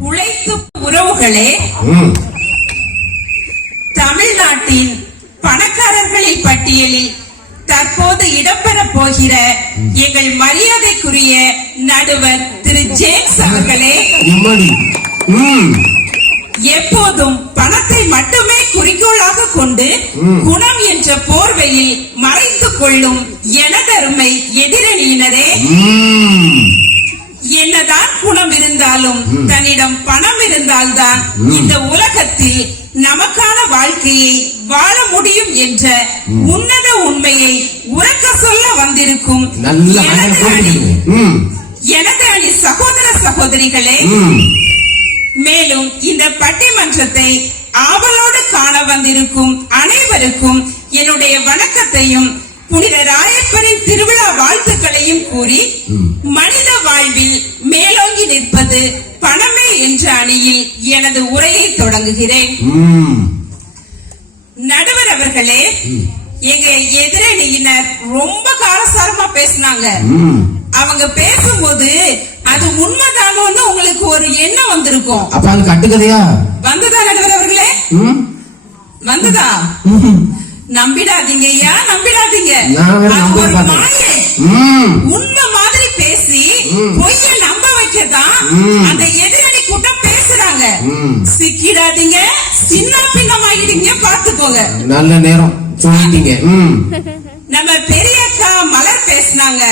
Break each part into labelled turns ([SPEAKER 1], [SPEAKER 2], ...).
[SPEAKER 1] உழைத்து உறவுகளே தமிழ்நாட்டின் பணக்காரர்களின் பட்டியலில் தற்போது இடம்பெறப் போகிற எங்கள் மரியாதைக்குரிய நடுவர் திரு ஜேம்ஸ் அவர்களே எப்போதும் பணத்தை மட்டுமே குறிக்கோளாக கொண்டு. குணம் என்ற போர்வையில் மறைத்துக் கொள்ளும் எனதருமை எதிரணியினரே. என்னதான் குணம் இருந்தாலும். தன்னிடம் பணம் இருந்தால்தான். இந்த உலகத்தில் நமக்கான வாழ்க்கையை வாழ முடியும் என்ற உன்னத உண்மையை உறக்க சொல்ல வந்திருக்கும் எனது அணி. சகோதர சகோதரிகளே மேலும் இந்த பட்டிமன்றத்தை ஆவலோடு காண வந்திருக்கும் அனைவருக்கும் என்னுடைய வணக்கத்தையும் புனித ராயப்பரின் திருவிழா வாழ்த்துக்களையும் கூறி. மனித வாழ்வில் மேலோங்கி நிற்பது பணமே என்ற அணியில் எனது உரையை தொடங்குகிறேன். நடுவர் அவர்களே எங்க எதிரணியினர் ரொம்ப காரசாரமா பேசினாங்க. அவங்க பேசும்போது அது உண்மைதானோன்னு உங்களுக்கு ஒரு எண்ணம் வந்திருக்கும்.
[SPEAKER 2] அப்ப அது கட்டுக்கதையா?
[SPEAKER 1] வந்ததா நடுவர் அவர்களே? வந்ததா? நம்பிடாதீங்க. ஐயா நம்பிடாதீங்க ஒரு. மாயை. உண்மை மாதிரி பேசி. பொய்ய நம்ப வைக்கதான். அந்த எதிரணி கூட்டம் பேசுறாங்க. சிக்கிடாதீங்க சின்ன பின்னமாகிடுங்க பாத்துக்கோங்க
[SPEAKER 2] நல்ல நேரம். சொல்லிட்டீங்க.
[SPEAKER 1] நம்ம பெரிய அக்கா மலர் பேசுனாங்க.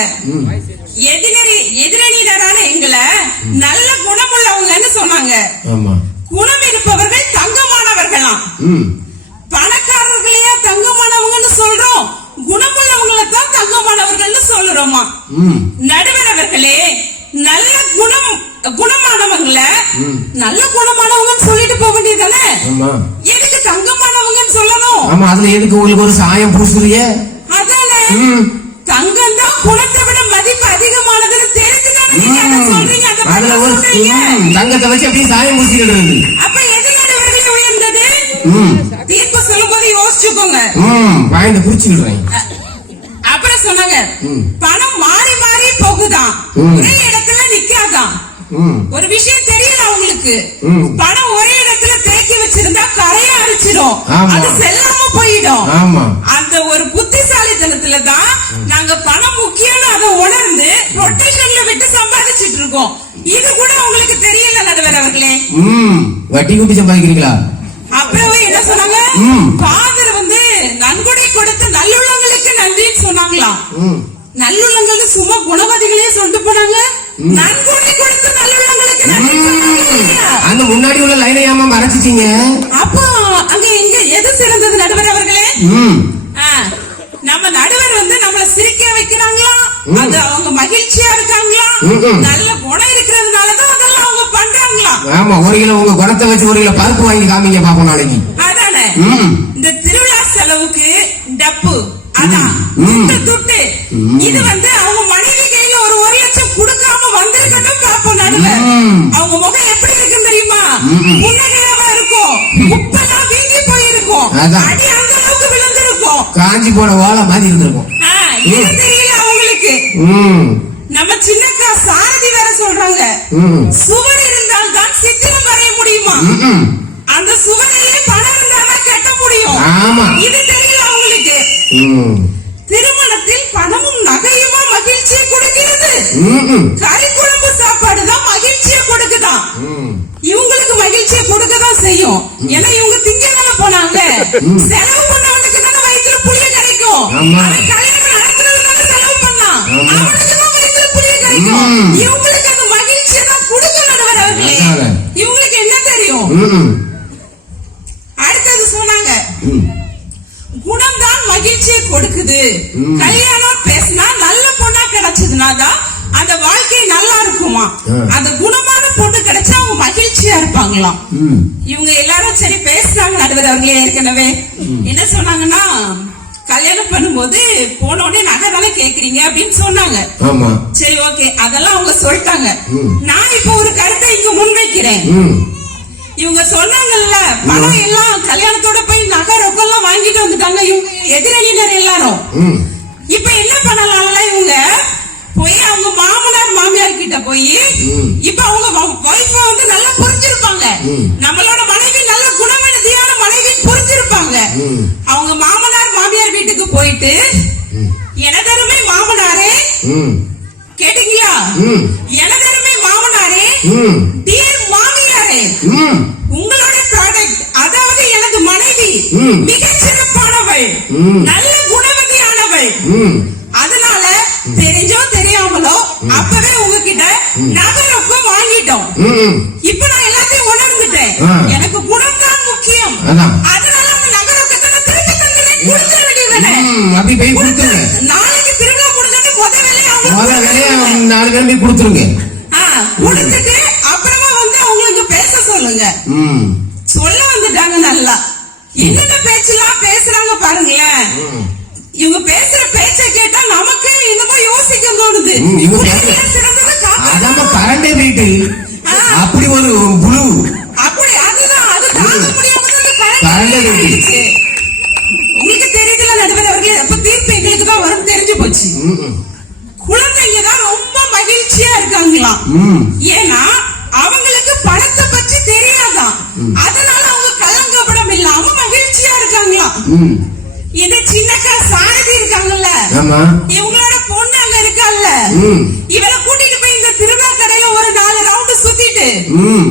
[SPEAKER 1] எதிரணி எதிரணியினரான எங்களை நல்ல குணமுள்ளவங்கன்னு சொன்னாங்க. குணம் இருப்பவர்கள் தங்கமானவர்களாம்.
[SPEAKER 2] ம்.
[SPEAKER 1] பணக்காரர்களையா தங்கமானவங்கன்னு சொல்றோம். குணமுள்ளவங்களை தான் தங்கமானவர்கள்னு சொல்றோமா? நடுவர் அவர்களே நல்ல குணம் குணமானவங்கள. நல்ல குணமானவங்கன்னு சொல்லிட்டு போக வேண்டியதானே எதுக்கு தங்கமானவங்கன்னு சொல்லணும்?
[SPEAKER 2] ஆமா அதுல எதுக்கு உங்களுக்கு ஒரு சாயம் பூசுறியே?
[SPEAKER 1] அதானே? தங்கம் தான் குணத்தை விட மதிப்பு அதிகமானதுன்னு தெரிஞ்சுதானே. சொல்றீங்க அதை
[SPEAKER 2] அதுல ஒரு தங்கத்தை வச்சு அப்படியே சாயம் பூசிக்கிட்டு இருக்கு
[SPEAKER 1] அப்ப எது நடுவர்களே உயர்ந்தது? தீர்ப்பு யோசிச்சுக்கோங்க.
[SPEAKER 2] பாயிண்ட் குறிச்சுக்கிறேன்
[SPEAKER 1] அ- அப்புறம் சொன்னாங்க. பணம் மாறி மாறி போகுதாம்
[SPEAKER 2] ம்.
[SPEAKER 1] ஒரே இடத்துல நிக்காதாம்
[SPEAKER 2] ம்.
[SPEAKER 1] ஒரு விஷயம் தெரியல அவங்களுக்கு. பணம் ஒரே இடத்துல தேக்கி வச்சிருந்தா கரைய அரிச்சிடும்
[SPEAKER 2] ஆமா.
[SPEAKER 1] அது செல்லாம போயிடும்.
[SPEAKER 2] ஆமா.
[SPEAKER 1] அந்த ஒரு புத்திசாலித்தனத்துல தான் நாங்க பணம் முக்கியம்னு அதை உணர்ந்து ரொட்டேஷன்ல விட்டு சம்பாதிச்சிட்டு இருக்கோம். இது கூட உங்களுக்கு தெரியல நடுவர் அவர்களே.
[SPEAKER 2] வட்டி கூட்டி சம்பாதிக்கிறீங்களா?
[SPEAKER 1] அப்புறம் என்ன சொன்னாங்க?
[SPEAKER 2] ம்.
[SPEAKER 1] ஃபாதர் வந்து நன்கொடை கொடுத்த நல்லுள்ளங்களுக்கு நன்றின்னு சொன்னாங்களாம்
[SPEAKER 2] ம்.
[SPEAKER 1] நல்லுள்ளங்கள் சும்மா குணவதிகளே சொல்லிட்டு போனாங்க. நன்கொடை கொடுத்த நல்லுள்ளங்களுக்கு நன்றி?
[SPEAKER 2] அந்த முன்னாடி உள்ள லைனை ஏமா மறைச்சிட்டீங்க?
[SPEAKER 1] அப்போ அங்க எங்க எது சிறந்தது நடுவர் அவர்களே? நம்ம நடுவர் வந்து நம்மள சிரிக்க வைக்கிறாங்களா. அது அவங்க மகிழ்ச்சியா இருக்காங்களா. நல்ல குணம் இருக்கிறதுனாலதான்
[SPEAKER 2] ஆமா ஒரு கிலோ உங்க குணத்தை வச்சு ஒரு கிலோ பருப்பு வாங்கி காமிங்க பாப்போம் நாளைக்கு.
[SPEAKER 1] அதானே? இந்த திருவிழா செலவுக்கு டப்பு. அதான். துட்டு. இது வந்து அவங்க மனைவி கையில ஒரு ஒரு லட்சம் கொடுக்காம வந்திருக்கட்டும் பாப்போம் நடுவர்
[SPEAKER 2] ம்.
[SPEAKER 1] அவங்க முகம் எப்படி இருக்குன்னு தெரியுமா?
[SPEAKER 2] ம்.
[SPEAKER 1] புன்னகைரவா இருக்கும். உப்பெல்லாம் வீங்கி போயிருக்கும். அடி அந்த அளவுக்கு விழுந்திருக்கும்.
[SPEAKER 2] காஞ்சி போன ஓலை மாதிரி இருந்திருக்கும்.
[SPEAKER 1] இது தெரியல அவங்களுக்கு. நம்ம சின்னக்கா வேற சொல்றாங்க. சுவர் இருந்தால் தான் சித்திரம் வரைய முடியுமா. அந்த சுவரையே பணம் இருந்தாதான் கட்ட முடியும். இது தெரியல அவங்களுக்கு திருமணத்தில் பணமும் நகையுமா மகிழ்ச்சியை கொடுக்கிறது. கறி குழம்பு சாப்பாடு தான் மகிழ்ச்சியை கொடுக்குதாம்
[SPEAKER 2] ம்
[SPEAKER 1] இவங்களுக்கு மகிழ்ச்சியை கொடுக்கதான் செய்யும். ஏன்னா இவங்க திங்க தானே போனாங்க செலவு பண்ணவனுக்கு தானே வயிற்றுல புளிய கிடைக்கும். கல்யாணம் நடத்துறது தானே செலவு பண்ணான்.
[SPEAKER 2] ஆமா.
[SPEAKER 1] அவனுக்கு தான் வயிற்றுல புளிய கிடைக்கும்.
[SPEAKER 2] ம்.
[SPEAKER 1] கல்யாணம் பேசினா நல்ல பொண்ணா கிடைச்சதுனாதான் அந்த வாழ்க்கை நல்லா இருக்குமா. அந்த குணமான பொண்ணு கிடைச்சா அவங்க மகிழ்ச்சியா இருப்பாங்களாம். இவங்க எல்லாரும் சரி பேசுறாங்க நடுவர் அவர்களே ஏற்கனவே. என்ன சொன்னாங்கன்னா கல்யாணம் பண்ணும்போது போன உடனே நகை தானே கேக்குறீங்க அப்படின்னு சொன்னாங்க. சரி ஓகே. அதெல்லாம் அவங்க சொல்லிட்டாங்க. நான் இப்ப ஒரு கருத்தை இங்க முன்வைக்கிறேன். இவங்க சொன்னாங்கல்ல பணம் எல்லாம் கல்யாணத்தோட போய் நகை வாங்கிட்டு வந்துட்டாங்க இவங்க எதிரணியினர் எல்லாரும் இப்ப என்ன பண்ணலாம்ல இவங்க போய் அவங்க மாமனார் மாமியார் கிட்ட போய். இப்ப அவங்க ஒய்ஃப வந்து நல்லா
[SPEAKER 2] ம்.
[SPEAKER 1] நம்மளோட மனைவி நல்ல குணமனதியான மனைவி புரிஞ்சிருப்பாங்க. அவங்க மாமனார் மாமியார் வீட்டுக்கு போயிட்டு. எனதருமை மாமனாரே. கேட்டீங்களா. எனதருமை மாமனாரே. டியர் மாமியாரே. உங்களோட மனைவி
[SPEAKER 2] ம்.
[SPEAKER 1] மிகச் சிறப்பானவள்
[SPEAKER 2] ம்.
[SPEAKER 1] நல்ல குணவதியானவள். அதனால தெரிஞ்சோ தெரியாமலோ அப்பவே உங்ககிட்ட நகரக்கும் வாங்கிட்டோம்.
[SPEAKER 2] ம்.
[SPEAKER 1] இப்ப நான் எல்லாத்தையும் உணர்ந்துட்டேன். எனக்கு குணம் தான் முக்கியம்.
[SPEAKER 2] அதான்.
[SPEAKER 1] அதனால அந்த நகரத்தை நான் திருப்பி தந்துடுறேன். கொடுத்துட வேண்டியதுதானே? நாளைக்கு திருவிழா முடிஞ்சோடனே முத வேலையை
[SPEAKER 2] வேலையை நாலு கொடுத்துருங்க.
[SPEAKER 1] கொடுத்துட்டு அப்புறமா வந்து அவங்களுக்கு பேச சொல்லுங்க
[SPEAKER 2] ம்.
[SPEAKER 1] சொல்ல வந்துட்டாங்க நல்லா பேச்செல்லாம் பேசுறாங்க பாருங்களேன். இவங்க பேசுற பேச்சை கேட்டா நமக்கு என்னமோ யோசிக்க தோணுது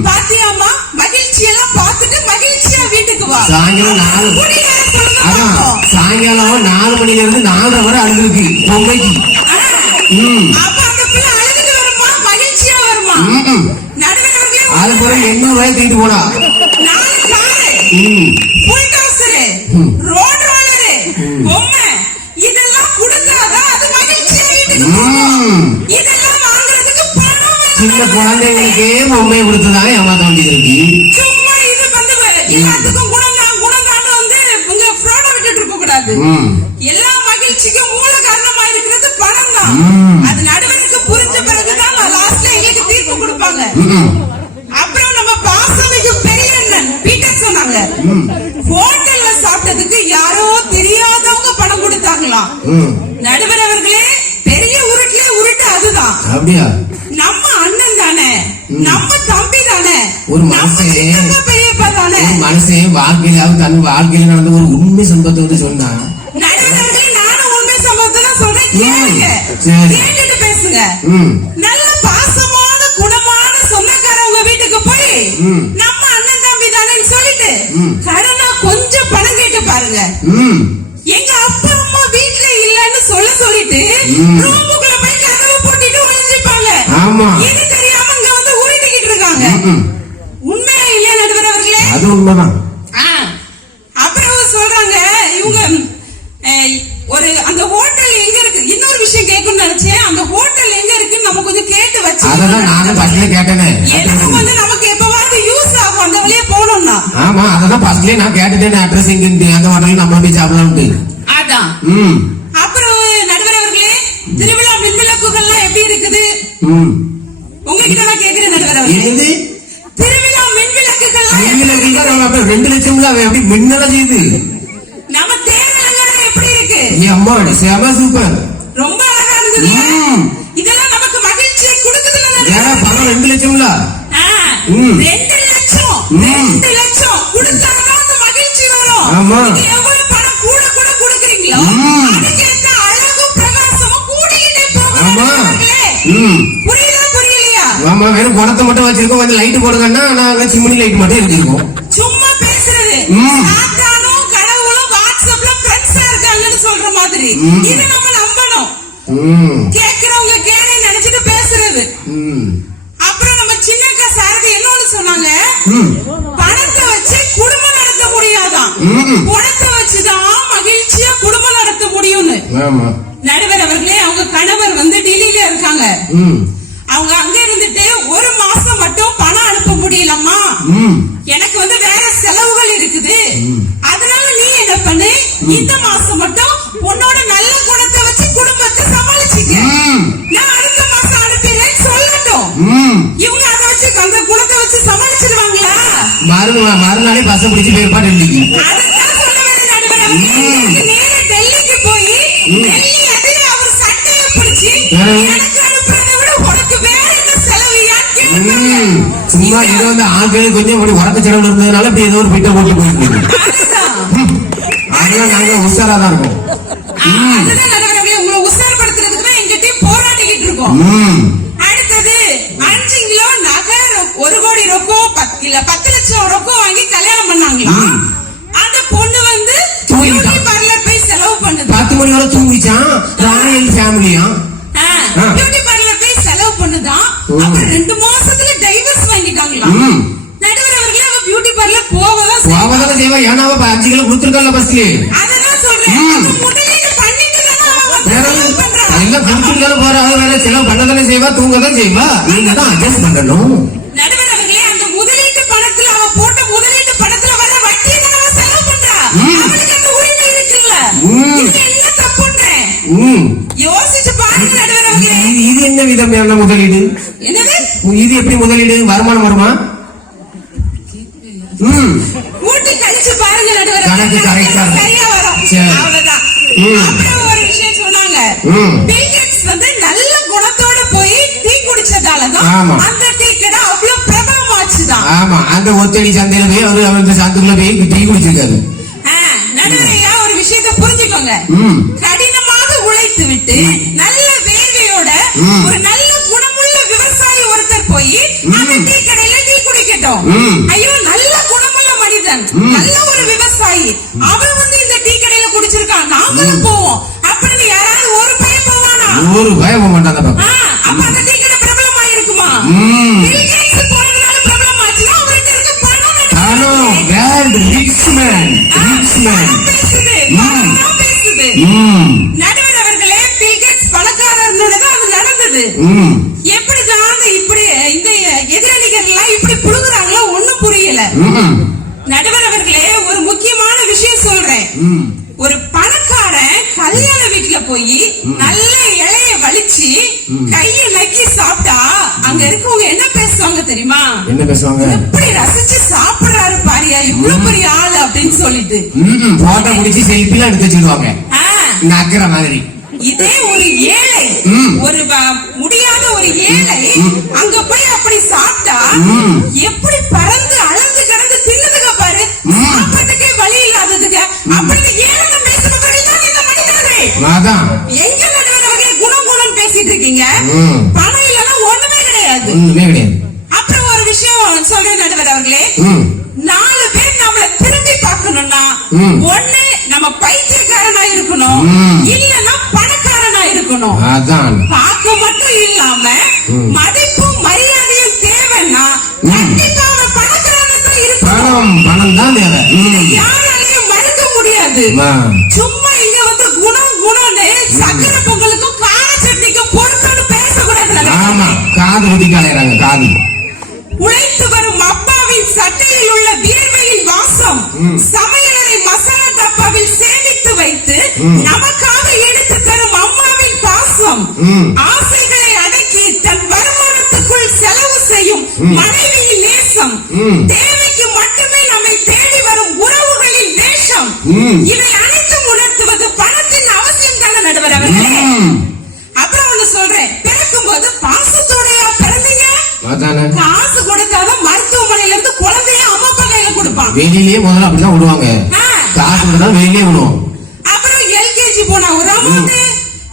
[SPEAKER 1] பாத்தியாமா மகிழ்ச்சி எல்லாம் பார்த்துட்டு மகிழ்ச்சியா வீட்டுக்கு வா.
[SPEAKER 2] சாயங்காலம் நாலு அதான். சாயங்காலம் நாலு மணில இருந்து நாலரை வரை அழுதுருக்கு பொம்மைக்கு. அது பிறகு எண்ணூறு ரூபாய் தூக்கிட்டு போனா
[SPEAKER 1] நாலு காரு
[SPEAKER 2] ம்.
[SPEAKER 1] புல்டோசரு ரோடு ரோலரு பொம்மை இதெல்லாம் கொடுத்தாதான் அது மகிழ்ச்சியா வீட்டுக்கு போகும்
[SPEAKER 2] ம்.
[SPEAKER 1] இதெல்லாம் வாங்குறதுக்கு
[SPEAKER 2] சின்ன குழந்தைங்களுக்கே பொம்மையை கொடுத்துதான் ஏமாத்த வேண்டியது இருக்கு.
[SPEAKER 1] எல்லாத்துக்கும் குணம் தான் குணம் தான் வந்து உங்க ஃப்ராட விட்டுட்டு இருக்க கூடாது.
[SPEAKER 2] ம்.
[SPEAKER 1] எல்லா மகிழ்ச்சிக்கும் மூல காரணமா இருக்கிறது பணம் தான் தானே
[SPEAKER 2] ஒரு மனுஷன் வாழ்க்கையிலாவது தன் வாழ்க்கையில நடந்த ஒரு உண்மை சம்பவத்தை வந்து சொன்னா
[SPEAKER 1] தான். நல்ல பாசமான குணமான சொந்தக்காரவங்க வீட்டுக்கு போய். நம்ம அண்ணன் தம்பி தானேன்னு சொல்லிட்டு. கடனா கொஞ்சம் பணம் கேட்டு பாருங்க. எங்க அப்பா அம்மா வீட்ல இல்லன்னு சொல்ல சொல்லிட்டு இவங்க அஹ், ஒரு அந்த ஹோட்டல் எங்க இருக்கு? இன்னொரு விஷயம் கேட்கணும்னு நினைச்சேன். அந்த ஹோட்டல் எங்க இருக்குன்னு நம்ம கொஞ்சம் கேட்டு வச்சு எனக்கும் வந்து நமக்கு எப்பவாவது யூஸ் ஆகும். அந்த வழியே போனோம்னா
[SPEAKER 2] ஆமா அததான் பஸ்லயே நான் கேட்டுட்டேன். அட்ரஸ் எங்க இருக்கு. அந்த ஹோட்டல் நம்ம போய் சாப்பிடலாம்ட்டு.
[SPEAKER 1] அதான். அப்புறம் நடுவர் அவர்களே திருவிழா மின்விளக்குகள்லாம் எப்படி இருக்குது? உங்ககிட்ட தான் கேக்குறேன் நடுவர் அவர்களே. திருவிழா
[SPEAKER 2] நம்ம அப்ப ரெண்டு லட்சம்ல அவன் எப்படி மின்னல செய்யுது.
[SPEAKER 1] இருக்கு
[SPEAKER 2] என் அம்மா செம சூப்பர்
[SPEAKER 1] ரொம்ப அழகா இருந்தது
[SPEAKER 2] ம்.
[SPEAKER 1] இதெல்லாம் நமக்கு மகிழ்ச்சியை கொடுக்குதுல்ல
[SPEAKER 2] ஏன்னா
[SPEAKER 1] நடுவர்
[SPEAKER 2] பணம் ரெண்டு லட்சம்ல.
[SPEAKER 1] ரெண்டு லட்சம். ரெண்டு லட்சம் கொடுத்தாதான் அந்த மகிழ்ச்சி வரும்
[SPEAKER 2] ஆமா.
[SPEAKER 1] நீங்க எவ்வளவு பணம் கூட கூட கொடுக்குறீங்களோ
[SPEAKER 2] ம்.
[SPEAKER 1] அதுக்கேத்த அழகும் பிரகாசமும் கூடிக்கிட்டே போகும்
[SPEAKER 2] ஆமா
[SPEAKER 1] நண்பர்களே.
[SPEAKER 2] ம்
[SPEAKER 1] புரியுதா புரியலையா
[SPEAKER 2] ஆமா வெறும் குடத்தை மட்டும் வச்சிருக்கோம் கொஞ்சம் லைட் போடுங்கன்னா நாங்க சிம்னி லைட் மட்டும் வச்சிருக்கோம்
[SPEAKER 1] மாதிரி. இதை நம்ம நம்பணும். கேக்குறவங்க கேளு நினைச்சிட்டு பேசுறது. அப்புறம் நம்ம சின்னக்கா சாரதி இன்னொன்னு சொன்னாங்க? பணத்தை வச்சு குடும்பம் நடத்த முடியாதாம்
[SPEAKER 2] ம்.
[SPEAKER 1] பணத்தை வச்சுதான் மகிழ்ச்சியா குடும்பம் நடத்த முடியும்னு. நடுவர் அவர்களே அவங்க கணவர் வந்து டெல்லியில இருக்காங்க. அவங்க அங்க இருந்துட்டு ஒரு மாசம் மட்டும் பணம் அனுப்ப முடியலம்மா. எனக்கு வந்து வேற செலவுகள் இருக்குது. அதனால நீ என்ன பண்ணு? இந்த மாசம் மட்டும் உன்னோட நல்ல குணத்தை வச்சு குடும்பத்தை சமாளிச்சுக்க. நான் அடுத்த மாசம் அனுப்பிடுறேன்னு சொல்லட்டும். இவங்க அதை வச்சு அந்த குணத்தை வச்சு சமாளிச்சிருவாங்களா?
[SPEAKER 2] மறு மறுநாளே பஸ் பிடிச்சி போயிருப்பா டெல்லிக்கு
[SPEAKER 1] அதுதான் சொல்ல வரேன் நடுவர் அவர்களே. எனக்கு நேரா டெல்லிக்கு போய் டெல்லி எதிரே அவர் சட்டையை பிடிச்சு
[SPEAKER 2] ம்.
[SPEAKER 1] எனக்கு அனுப்புறதை விட உனக்கு வேற என்ன செலவியான்னு கேட்பாங்க.
[SPEAKER 2] ம். சும்மா ஏதோ வந்து ஆட்கள் கொஞ்சம் அப்படி உடக்க செலவு இருந்ததுனால இப்படி ஏதோ ஒரு பிட்டை போட்டு.
[SPEAKER 1] அதுதான்.
[SPEAKER 2] அதெல்லாம் நாங்க உஷாரா தான் இருக்கோம்.
[SPEAKER 1] அதுதான் நடுவரவர்களே உங்களை உஷாரப்படுத்துறதுக்கு தான் எங்க டீம் போராடிக்கிட்டு இருக்கோம். அடுத்தது அஞ்சு கிலோ நகை ஒரு கோடி பத்து இல்ல பத்து லட்சம் ரொக்கம் வாங்கி கல்யாணம் பண்ணாங்களாம் அந்த பொண்ணு வந்து. பியூட்டி பார்லர் போய் செலவு பண்ணுது?
[SPEAKER 2] பத்து மணி வரை தூங்கிச்சான் ராயல் ஃபேமிலியா.
[SPEAKER 1] பியூட்டி பார்லர் போய் செலவு பண்ணுதான். அப்புறம் ரெண்டு மாசத்துல டைவர்ஸ் வாங்கிட்டாங்களாம். நடுவர் அவர்களே அவ பியூட்டி பார்லர் போவதான்.
[SPEAKER 2] அவதான செய்வா. ஏன்னா அவ அஞ்சு கிலோ கொடுத்துருக்கல ஃபர்ஸ்ட்லயே
[SPEAKER 1] அததான் சொல்றேன்.
[SPEAKER 2] எல்லாம் கொடுத்துருக்கால போற வேற செலவு பண்ணதானே செய்வா தூங்க தான் செய்வா நீங்க தான் அட்ஜஸ்ட் பண்ணணும் இது என்ன விதமான முதலீடு? இது எப்படி முதலீடு? வருமானம் வருமா? கணக்கு இருக்கு.
[SPEAKER 1] சரியா வரும். அவ்வளவுதான். வந்து நல்ல குணத்தோட போய் டீ குடிச்சதாலதான். அந்த டீ கடை அவ்வளவு பிரபலமாச்சுதான்
[SPEAKER 2] ஆமா அந்த ஒத்தடி சந்தையில போய் அவரு அந்த சந்துக்குள்ள போய் டீ குடிச்சிருக்காரு.
[SPEAKER 1] நடுவரையா ஒரு விஷயத்தை புரிஞ்சுக்கோங்க. கடினமாக உழைத்து விட்டு நல்ல வேர்வையோட. ஒரு நல்ல குணமுள்ள விவசாயி ஒருத்தர் போய் அந்த டீ கடையில டீ குடிக்கட்டும். ஐயோ நல்ல குணமுள்ள மனிதன். நல்ல ஒரு விவசாயி. அவன் வந்து இந்த டீ கடையில குடிச்சிருக்கான் நாமளும் ஒரு
[SPEAKER 2] பயம் போக மாட்டாங்க பாப்பா
[SPEAKER 1] அப்ப அந்த டீ கடை பிரபலமா இருக்குமா
[SPEAKER 2] ம்.
[SPEAKER 1] பில் கேட்ஸ் போனதுனால பிரபலமாச்சுன்னா அவர்கிட்ட இருக்க பணம்
[SPEAKER 2] hello world rich man rich man
[SPEAKER 1] பணம் பேசுது பணம் தான் பேசுது.
[SPEAKER 2] ம்.
[SPEAKER 1] நடுவர் அவர்களே பில் கேட்ஸ் பணக்காரர்னு அது நடந்தது.
[SPEAKER 2] ம்.
[SPEAKER 1] எப்படிதான் அந்த இப்படி இந்த எதிரணிகள் எல்லாம் இப்படி புழுகுறாங்களோ ஒண்ணும் புரியல. நடுவர் அவர்களே ஒரு முக்கியமான விஷயம் சொல்றேன். ஒரு பணக்காரன் கல்யாண வீட்டுல போய் நல்ல தெரியுமா?
[SPEAKER 2] என்ன பேசுவாங்க
[SPEAKER 1] எப்படி ரசிச்சு சாப்பிடுறாரு பாரியா? இவ்வளவு பெரிய ஆளு அப்படின்னு சொல்லிட்டு.
[SPEAKER 2] போட்டோ பிடிச்சி செல்ஃபிலாம் எடுத்து வச்சிருவாங்க.
[SPEAKER 1] ஆ,
[SPEAKER 2] நக்கிற மாதிரி.
[SPEAKER 1] இதே ஒரு ஏழை. ஒரு முடியாத ஒரு ஏழை அங்க போய் அப்படி சாப்பிட்டா. எப்படி பறந்து அளந்து கிடந்து தின்னதுங்க பாரு. சாப்பிட்டதுக்கே வழி இல்லாததுங்க. அப்படின்னு ஏழை பேசுறவர்கள் தான் இந்த மனிதர்கள். எங்க குணம் குணம் பேசிட்டு இருக்கீங்க. பணம் இல்லைன்னா ஒண்ணுமே கிடையாது.
[SPEAKER 2] ஒண்ணுமே கிடையாது.
[SPEAKER 1] அவர்களே
[SPEAKER 2] ம்
[SPEAKER 1] நாலு பேர் நம்மள திரும்பி பார்க்கணும்னா. ஒண்ணு நம்ம பைத்தியக்காரனா இருக்கணும். இல்லன்னா பணக்காரனா இருக்கணும்
[SPEAKER 2] அதான்
[SPEAKER 1] பார்க்க மட்டும் இல்லாம. மதிப்பும் மரியாதையும் தேவைன்னா. கண்டிப்பா அவன் பணக்காரனா தான் இருக்கணும்
[SPEAKER 2] பணம் தான் தேவை
[SPEAKER 1] யாராலையும் மறுக்க முடியாது. சும்மா இங்க வந்து குணம் குணம்னு சக்கரை பொங்கலுக்கும் கார சட்னிக்கும் பொருத்தம்னு பேசக்கூடாது
[SPEAKER 2] ஆமா காது கலையறாங்க காது
[SPEAKER 1] உழைத்து வரும் சட்டையில் உள்ள வியர்வையின் வாசம். சமையலறை மசாலா டப்பாவில் சேமித்து வைத்து. நமக்காக எடுத்து தரும் அம்மாவின் பாசம். ஆசைகளை அடக்கி தன் வருமானத்துக்குள் செலவு செய்யும். மனைவியின் நேசம். தேவைக்கு மட்டுமே நம்மை தேடி வரும் உறவுகளின் வேஷம். இவை அனைத்தும் உணர்த்துவது பணத்தின் அவசியம் தானே நடுவர் அவர்களே. அப்புறம் ஒண்ணு சொல்றேன் பிறக்கும் போது பாசத்தோடையா பிறந்தீங்க காசு கொடுத்தாதான்
[SPEAKER 2] வெளியிலேயே முதல்ல அப்படிதான் விடுவாங்க. காசு கொடுத்தா வெளியிலே விடுவோம்.
[SPEAKER 1] அப்புறம் எல்கேஜி போனா ஒரு அமௌண்ட்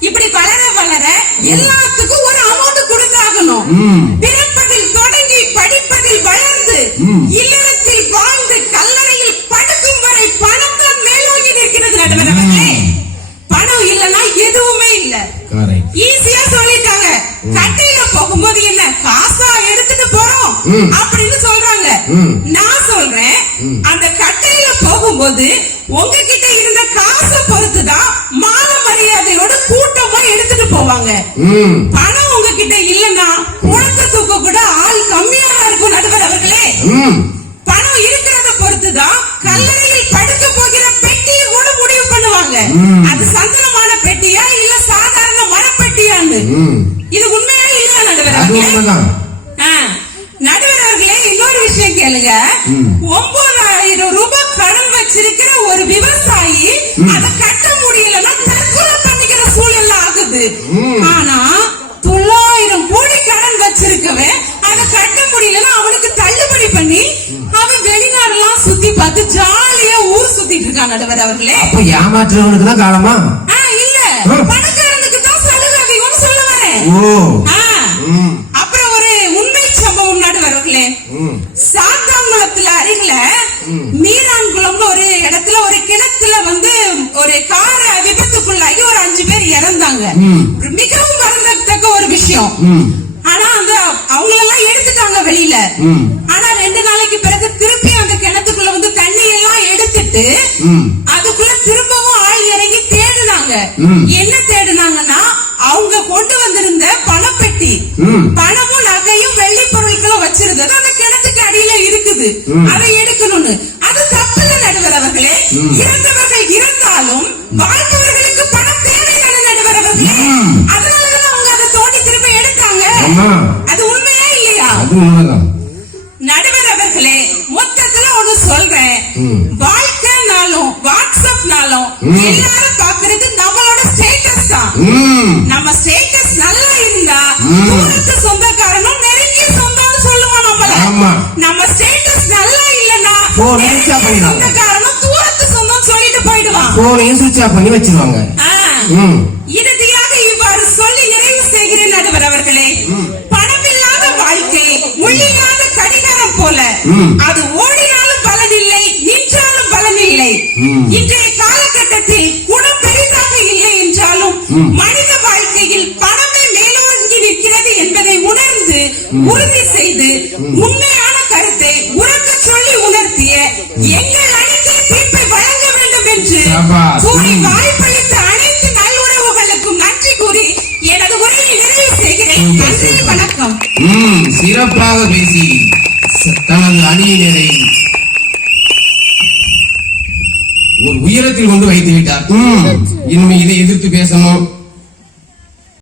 [SPEAKER 1] இப்படி வளர வளர எல்லாத்துக்கும் ஒரு அமௌண்ட் கொடுத்தாகணும். உங்ககிட்ட இருந்த காசை பொறுத்துதான் மான மரியாதையோட கூட்டமா எடுத்துட்டு போவாங்க. பணம் உங்ககிட்ட இல்லைன்னா குளத்தை தூக்க கூட ஆள் கம்மியா இருக்கும் நடுவர் அவர்களே. பணம் இருக்கிறத பொறுத்துதான் கல்லறையில் படுக்க போகிற பெட்டியை கூட முடிவு பண்ணுவாங்க. அது சந்தனமான பெட்டியா இல்ல சாதாரண மரப்பெட்டியான்னு? இது உண்மையா இல்லையா நடுவர் அவர்களே? சுத்திட்டு இருக்கான் நடுவர் அவர்களே.
[SPEAKER 2] அப்ப ஏமாற்றுறவனுக்கு தான் காலமா
[SPEAKER 1] இல்ல. பணக்காரனுக்கு தான் சலுகை அதிகம்னு
[SPEAKER 2] ஓ.
[SPEAKER 1] அப்புறம் ஒரு உண்மை சம்பவம் நடுவர் அவர்களே சாத்தாங்குளத்துல அருகில மீனான்குளம்னு ஒரு இடத்துல ஒரு கிணத்துல வந்து ஒரு கார விபத்துக்குள்ளாகி ஒரு அஞ்சு பேர் இறந்தாங்க. மிகவும் வருந்தத்தக்க ஒரு விஷயம். ஆனா அந்த அவங்களெல்லாம் எடுத்துட்டாங்க வெளியில. ஆனா ரெண்டு நாளைக்கு பிறகு திருப்பி
[SPEAKER 2] ம்
[SPEAKER 1] அதுக்குள்ள திரும்பவும் ஆள் இறங்கி தேடுனாங்க. என்ன தேடுனாங்கன்னா அவங்க கொண்டு வந்திருந்த பணப்பெட்டி. பணமும் நகையும் வெள்ளி பொருட்களும் வச்சிருந்தது அந்த கிணத்துக்கு அடியில இருக்குது. அதை எடுக்கணும்னு அது தப்புல நடுவர் அவர்களே. இறந்தவர்கள் பாக்குறது நம்மளோட ஸ்டேட்டஸ் தான் நம்ம ஸ்டேட்டஸ் நல்லா இருந்தா. தூரத்து சொந்தக்காரனும் நெருங்கிய சொந்தம்னு சொல்லுவோம் நம்மள. நம்ம ஸ்டேட்டஸ் நல்லா இல்லனா. சொந்தக்காரனும் தூரத்து சொந்தம் சொல்லிட்டு போயிடுவான்.
[SPEAKER 2] போனையும் சுவிட்ச் ஆஃப் பண்ணி வச்சிருவாங்க.
[SPEAKER 1] இறுதியாக இவ்வாறு சொல்லி நிறைவு செய்கிறேன் நடுவர் அவர்களே. பணமில்லாத வாழ்க்கை முள்ளில்லாத கடிகாரம் போல. அது மனித வாழ்க்கையில் பணமே மேலோங்கி நிற்கிறது என்பதை உணர்ந்து உறுதி செய்து உண்மையான கருத்தை உறக்க சொல்லி உணர்த்திய எங்கள் அணிக்கு தீர்ப்பை வழங்க வேண்டும் என்று. கூறி. வாய்ப்பளித்த அனைத்து நல்லுறவுகளுக்கும் நன்றி கூறி எனது உரையை நிறைவு செய்கிறேன் நன்றி. வணக்கம்
[SPEAKER 2] சிறப்பாக பேசி தனது அணியினரை